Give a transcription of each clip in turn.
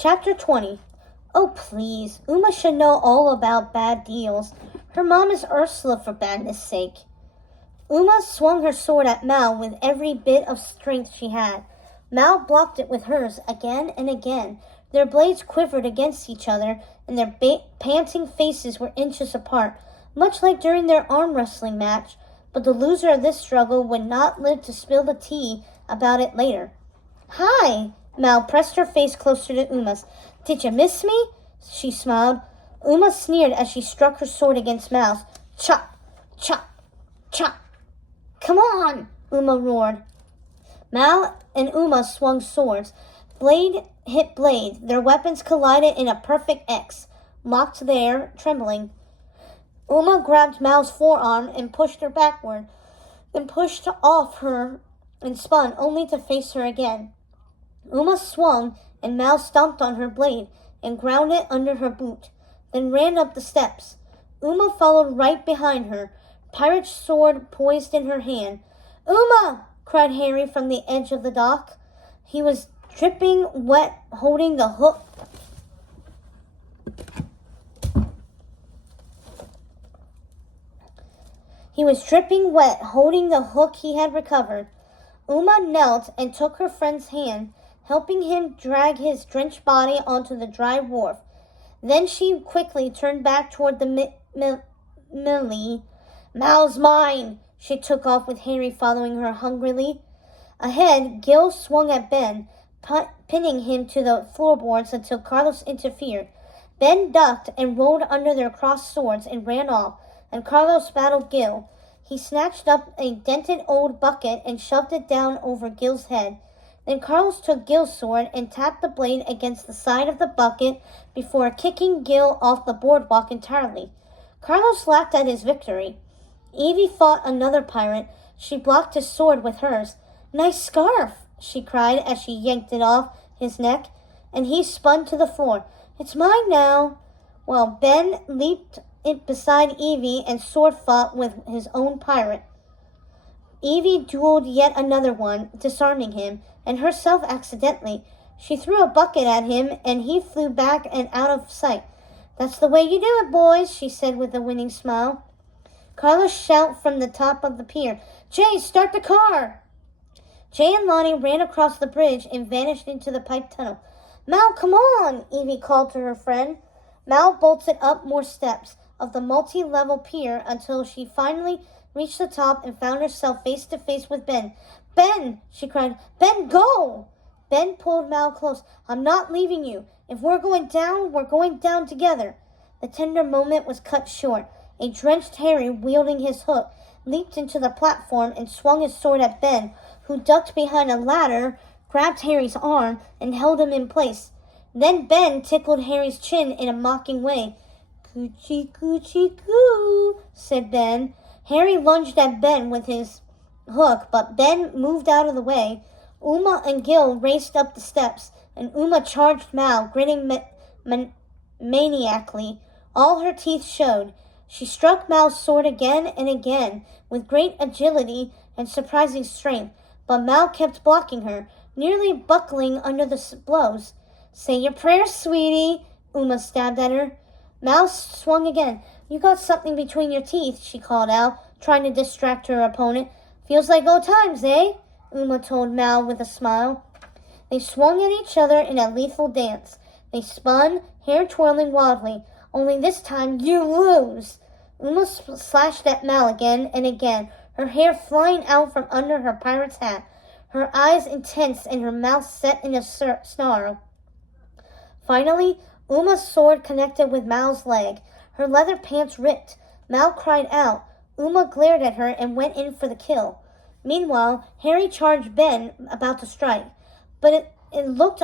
Chapter 20. Oh, please. Uma should know all about bad deals. Her mom is Ursula, for badness' sake. Uma swung her sword at Mal with every bit of strength she had. Mal blocked it with hers again and again. Their blades quivered against each other, and their panting faces were inches apart, much like during their arm wrestling match, but the loser of this struggle would not live to spill the tea about it later. Hi! Mal pressed her face closer to Uma's. Did you miss me? She smiled. Uma sneered as she struck her sword against Mal's. Chop! Chop! Chop! Come on! Uma roared. Mal and Uma swung swords. Blade hit blade. Their weapons collided in a perfect X, locked there, trembling. Uma grabbed Mal's forearm and pushed her backward, then pushed off her and spun, only to face her again. Uma swung, and Mal stomped on her blade and ground it under her boot, then ran up the steps. Uma followed right behind her, pirate's sword poised in her hand. Uma! Cried Harry from the edge of the dock. He was dripping wet, holding the hook. He had recovered. Uma knelt and took her friend's hand, helping him drag his drenched body onto the dry wharf. Then she quickly turned back toward the melee. Mal's mine! She took off with Harry following her hungrily. Ahead, Gil swung at Ben, pinning him to the floorboards until Carlos interfered. Ben ducked and rolled under their crossed swords and ran off, and Carlos battled Gil. He snatched up a dented old bucket and shoved it down over Gil's head. Then Carlos took Gil's sword and tapped the blade against the side of the bucket before kicking Gil off the boardwalk entirely. Carlos laughed at his victory. Evie fought another pirate. She blocked his sword with hers. Nice scarf, she cried as she yanked it off his neck, and he spun to the floor. It's mine now. Well, Ben leaped it beside Evie and sword fought with his own pirate. Evie dueled yet another one, disarming him, and herself accidentally. She threw a bucket at him, and he flew back and out of sight. That's the way you do it, boys, she said with a winning smile. Carlos shouted from the top of the pier, Jay, start the car! Jay and Lonnie ran across the bridge and vanished into the pipe tunnel. Mal, come on, Evie called to her friend. Mal bolted up more steps of the multi-level pier until she finally reached the top and found herself face to face with Ben. Ben, she cried, Ben, go! Ben pulled Mal close. I'm not leaving you. If we're going down together. The tender moment was cut short. A drenched Harry, wielding his hook, leaped into the platform and swung his sword at Ben, who ducked behind a ladder, grabbed Harry's arm, and held him in place. Then Ben tickled Harry's chin in a mocking way. Coochie, coochie, coo, said Ben. Harry lunged at Ben with his hook, but Ben moved out of the way. Uma and Gil raced up the steps, and Uma charged Mal, grinning maniacally. All her teeth showed. She struck Mal's sword again and again, with great agility and surprising strength, but Mal kept blocking her, nearly buckling under the blows. Say your prayers, sweetie, Uma stabbed at her. Mal swung again. You got something between your teeth, she called out, trying to distract her opponent. Feels like old times, eh? Uma told Mal with a smile. They swung at each other in a lethal dance. They spun, hair twirling wildly. Only this time you lose. Uma slashed at Mal again and again, her hair flying out from under her pirate's hat, her eyes intense and her mouth set in a snarl. Finally, Uma's sword connected with Mal's leg. Her leather pants ripped. Mal cried out. Uma glared at her and went in for the kill. Meanwhile, Harry charged Ben, about to strike. But it looked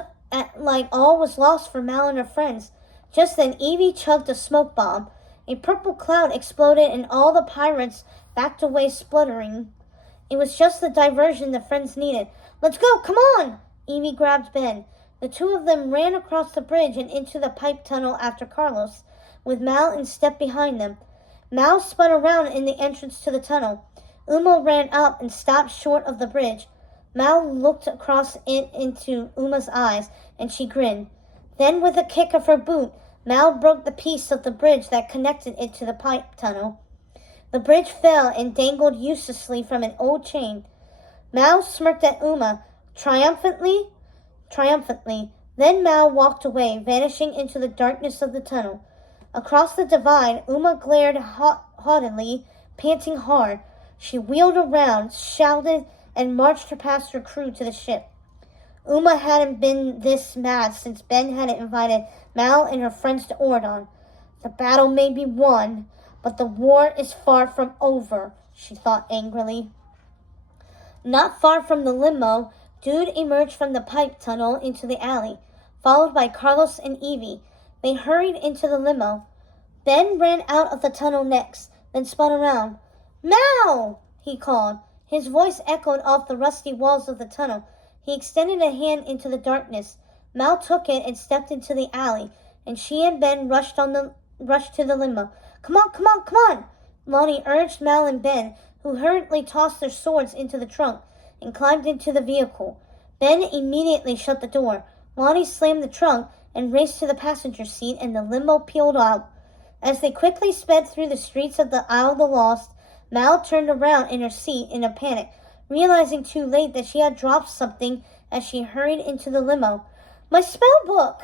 like all was lost for Mal and her friends. Just then, Evie chugged a smoke bomb. A purple cloud exploded and all the pirates backed away spluttering. It was just the diversion the friends needed. Let's go, come on! Evie grabbed Ben. The two of them ran across the bridge and into the pipe tunnel after Carlos, with Mal in step behind them. Mal spun around in the entrance to the tunnel. Uma ran up and stopped short of the bridge. Mal looked across it into Uma's eyes, and she grinned. Then, with a kick of her boot, Mal broke the piece of the bridge that connected it to the pipe tunnel. The bridge fell and dangled uselessly from an old chain. Mal smirked at Uma triumphantly. Then Mal walked away, vanishing into the darkness of the tunnel. Across the divide, Uma glared haughtily, panting hard. She wheeled around, shouted, and marched her past her crew to the ship. Uma hadn't been this mad since Ben had invited Mal and her friends to Ordon. The battle may be won, but the war is far from over, she thought angrily. Not far from the limo, Dude emerged from the pipe tunnel into the alley, followed by Carlos and Evie. They hurried into the limo. Ben ran out of the tunnel next, then spun around. Mal! He called. His voice echoed off the rusty walls of the tunnel. He extended a hand into the darkness. Mal took it and stepped into the alley, and she and Ben rushed to the limo. Come on! Lonnie urged Mal and Ben, who hurriedly tossed their swords into the trunk and climbed into the vehicle. Ben immediately shut the door. Lonnie slammed the trunk and raced to the passenger seat, and the limo peeled out. As they quickly sped through the streets of the Isle of the Lost, Mal turned around in her seat in a panic, realizing too late that she had dropped something as she hurried into the limo. My spell book!